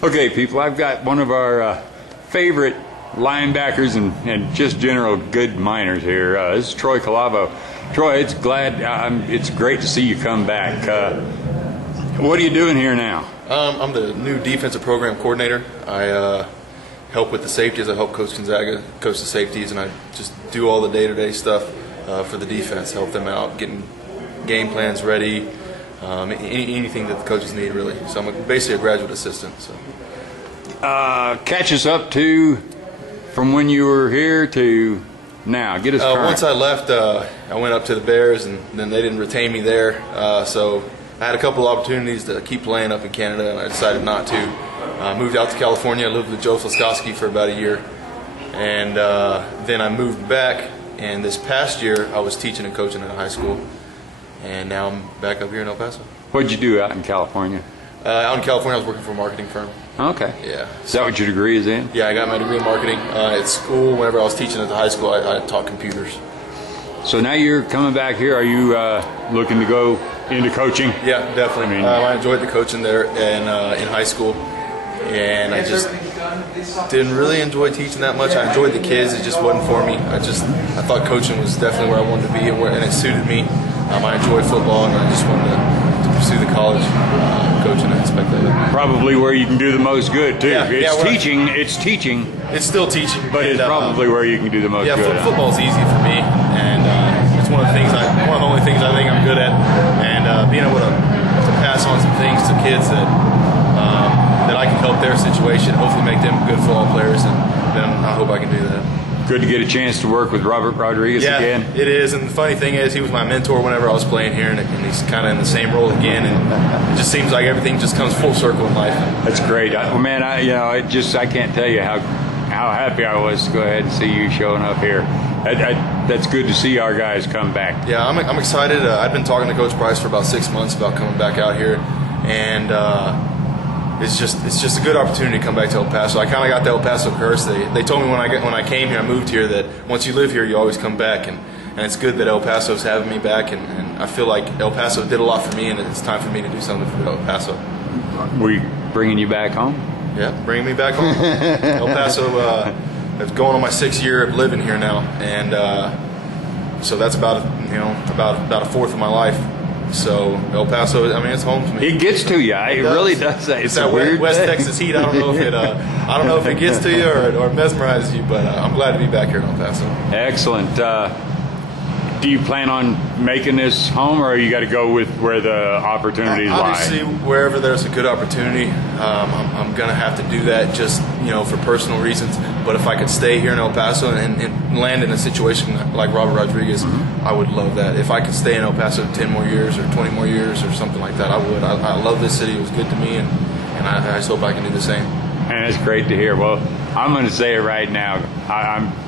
Okay, people, I've got one of our favorite linebackers and just general good miners here. This is Troy Collavo. Troy, it's great to see you come back. What are you doing here now? I'm the new defensive program coordinator. I help with the safeties. I help Coach Gonzaga coach the safeties, and I just do all the day-to-day stuff for the defense, help them out, getting game plans ready, anything that the coaches need, really. So I'm basically a graduate assistant. So. Catch us up to from when you were here to now. Get us current. Once I left, I went up to the Bears, and then they didn't retain me there. So I had a couple of opportunities to keep playing up in Canada, and I decided not to. Moved out to California. I lived with Joe Flaskowski for about a year, and then I moved back. And this past year, I was teaching and coaching at a high school, and now I'm back up here in El Paso. What did you do out in California? Out in California, I was working for a marketing firm. Okay. Yeah. Is that what your degree is in? Yeah, I got my degree in marketing. At school, whenever I was teaching at the high school, I taught computers. So now you're coming back here. Are you looking to go into coaching? Yeah, definitely. I enjoyed the coaching there in high school, and I just didn't really enjoy teaching that much. I enjoyed the kids. It just wasn't for me. I thought coaching was definitely where I wanted to be, and it suited me. I enjoyed football, and I just wanted to pursue the college coaching aspect of it. Probably where you can do the most good too. Yeah, it's teaching. It's teaching. It's still teaching, but it's probably where you can do the most good. Yeah, football's easy for me, and it's one of the only things I think I'm good at, and being able to pass on some things to kids that I can help their situation, hopefully make them good football players, and then I hope I can do that. Good to get a chance to work with Robert Rodriguez again. Yeah, it is. And the funny thing is, he was my mentor whenever I was playing here, and he's kind of in the same role again. And it just seems like everything just comes full circle in life. That's great, man. I can't tell you how happy I was to go ahead and see you showing up here. That's good to see our guys come back. Yeah, I'm excited. I've been talking to Coach Price for about 6 months about coming back out here, and it's just a good opportunity to come back to El Paso. I kind of got the El Paso curse. They told me when I came here, I moved here, that once you live here, you always come back, and it's good that El Paso's having me back, and I feel like El Paso did a lot for me, and it's time for me to do something for El Paso. We bringing you back home? Yeah, bringing me back home. El Paso is going on my 6th year of living here now, and so that's about a fourth of my life. So El Paso, it's home to me. It gets to you. It really does. It's that weird West Texas heat. I don't know if it gets to you or mesmerizes you, but I'm glad to be back here in El Paso. Excellent. Do you plan on making this home, or you got to go with where the opportunities lie? Obviously, wherever there's a good opportunity, I'm going to have to do that just for personal reasons. But if I could stay here in El Paso and land in a situation like Robert Rodriguez, I would love that. If I could stay in El Paso 10 more years or 20 more years or something like that, I would. I love this city. It was good to me, and I just hope I can do the same. And it's great to hear. Well, I'm going to say it right now.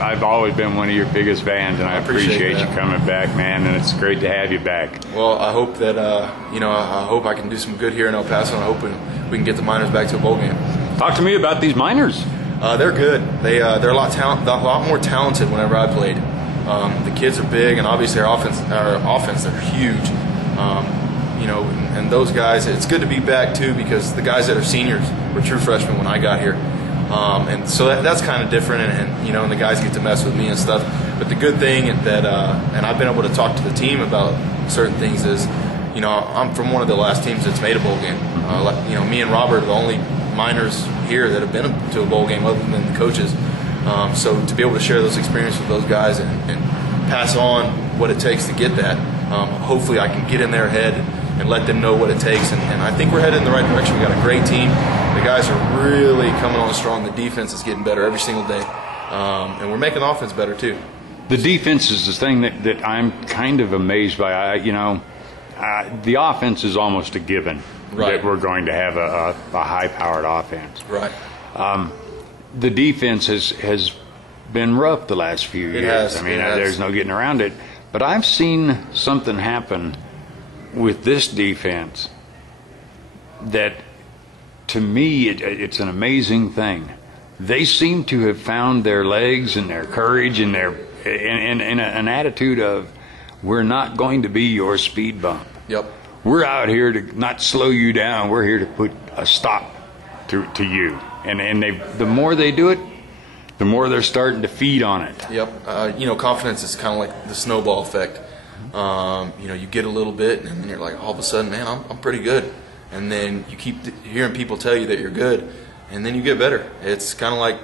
I've always been one of your biggest fans, and I appreciate you coming back, man. And it's great to have you back. Well, I hope that I hope I can do some good here in El Paso, and I hope we can get the Miners back to a bowl game. Talk to me about these Miners. They're good. They're a lot more talented whenever I played. The kids are big, and obviously our offense they're huge. And those guys, it's good to be back too, because the guys that are seniors were true freshmen when I got here, and so that's kind of different. And the guys get to mess with me and stuff. But the good thing that and I've been able to talk to the team about certain things is, I'm from one of the last teams that's made a bowl game. Me and Robert are the only Miners here that have been to a bowl game other than the coaches. So to be able to share those experiences with those guys and pass on what it takes to get that, hopefully I can get in their head and let them know what it takes. And I think we're headed in the right direction. We got a great team. The guys are really coming on strong. The defense is getting better every single day, and we're making the offense better too. The defense is the thing that I'm kind of amazed by. The offense is almost a given. Right. That we're going to have a high-powered offense. Right. The defense has been rough the last few years. Has. There's no getting around it. But I've seen something happen with this defense that, to me, it's an amazing thing. They seem to have found their legs and their courage and an attitude of, we're not going to be your speed bump. Yep. We're out here to not slow you down. We're here to put a stop to you, and the more they do it, the more they're starting to feed on it. Yep. Confidence is kind of like the snowball effect. You get a little bit, and then you're like, all of a sudden, man, I'm pretty good. And then you keep hearing people tell you that you're good, and then you get better. It's kind of like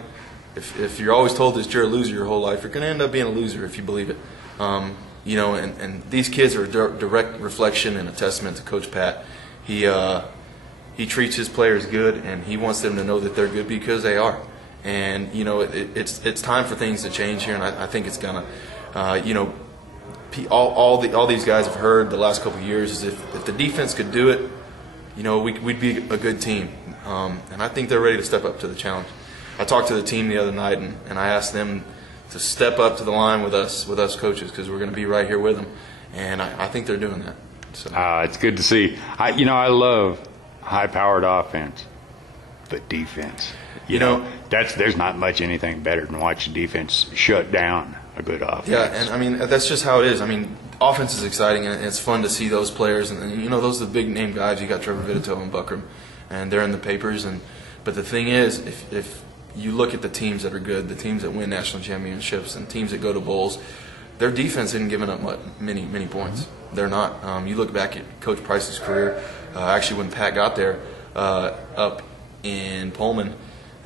if you're always told that you're a loser your whole life, you're going to end up being a loser if you believe it. And these kids are a direct reflection and a testament to Coach Pat. He treats his players good, and he wants them to know that they're good because they are. And it's time for things to change here, and I think it's gonna. All these guys have heard the last couple of years is if the defense could do it, we'd be a good team. And I think they're ready to step up to the challenge. I talked to the team the other night, and I asked them to step up to the line with us coaches, because we're going to be right here with them, and I think they're doing that. So. It's good to see. I love high-powered offense, but defense. There's not much anything better than watching defense shut down a good offense. Yeah, and that's just how it is. Offense is exciting, and it's fun to see those players, and those are the big name guys. You got Trevor Vitito and Buckram, and they're in the papers. But the thing is, if you look at the teams that are good, the teams that win national championships, and teams that go to bowls, their defense isn't giving up many points. They're not. You look back at Coach Price's career. Actually, when Pat got there, up in Pullman,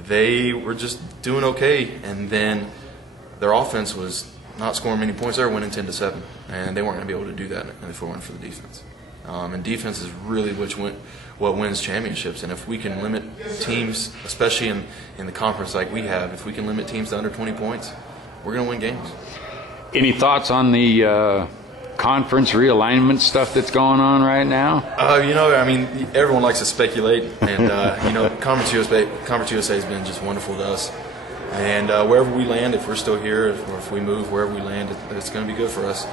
they were just doing okay, and then their offense was not scoring many points. They were winning 10-7, and they weren't going to be able to do that if it weren't for the defense. And defense is really what wins championships. And if we can limit teams, especially in the conference like we have, if we can limit teams to under 20 points, we're going to win games. Any thoughts on the conference realignment stuff that's going on right now? Everyone likes to speculate, and Conference USA has been just wonderful to us. And wherever we land, if we're still here, or if we move, wherever we land, it's going to be good for us.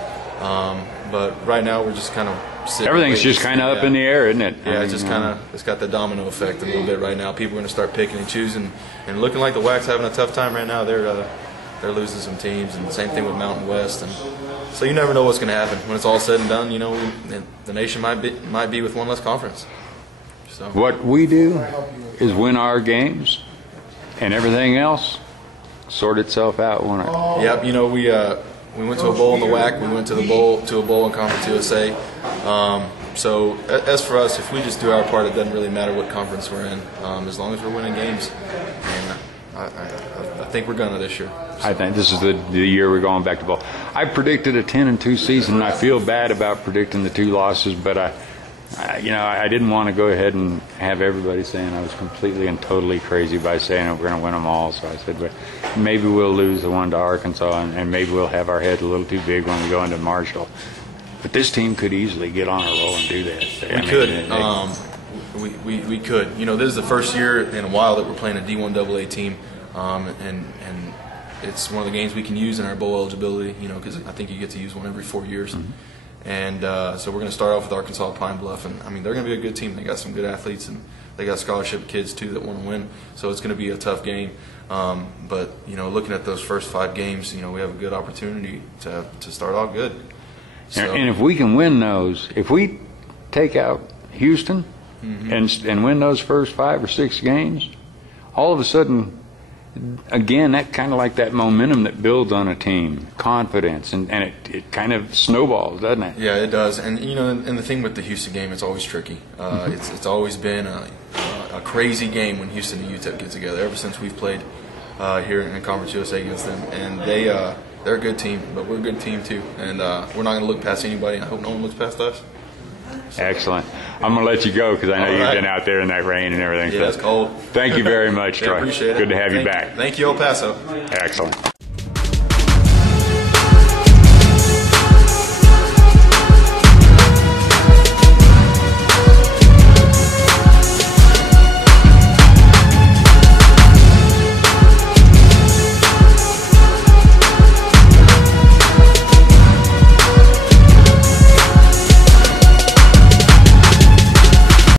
But right now, we're just kind of sitting. Everything's just kind of up in the air, isn't it? Yeah, it's got the domino effect a little bit right now. People are going to start picking and choosing, and looking like the WAC's having a tough time right now. They're losing some teams, and same thing with Mountain West, and so you never know what's going to happen when it's all said and done. The nation might be with one less conference. So what we do is win our games, and everything else sort itself out, won't it? Yep. We went to a bowl in the WAC. We went to a bowl in Conference USA. So as for us, if we just do our part, it doesn't really matter what conference we're in, as long as we're winning games. And I think we're gonna this year. So. I think this is the year we're going back to bowl. I predicted a 10-2 season, and I feel bad about predicting the 2 losses, but I didn't want to go ahead and have everybody saying I was completely and totally crazy by saying we're going to win them all. So I said, but maybe we'll lose the one to Arkansas, and maybe we'll have our head a little too big when we go into Marshall. But this team could easily get on a roll and do that. We could. This is the first year in a while that we're playing a D1 AA team, and it's one of the games we can use in our bowl eligibility. Because I think you get to use one every 4 years. Mm-hmm. And so we're going to start off with Arkansas Pine Bluff, and they're going to be a good team. They got some good athletes, and they got scholarship kids too that want to win. So it's going to be a tough game. But looking at those first 5 games, we have a good opportunity to start off good. So, and if we can win those, if we take out Houston and win those first 5 or 6 games, all of a sudden, again, that kind of like that momentum that builds on a team, confidence, and it kind of snowballs, doesn't it? Yeah, it does. And and the thing with the Houston game, it's always tricky. It's always been a crazy game when Houston and UTEP get together. Ever since we've played here in Conference USA against them, and they're a good team, but we're a good team too. And we're not going to look past anybody. I hope no one looks past us. So. Excellent. I'm going to let you go because I know you've been out there in that rain and everything. Yeah, it's cold. Thank you very much, Troy. Appreciate it. Good to have you back. Thank you, El Paso. Excellent.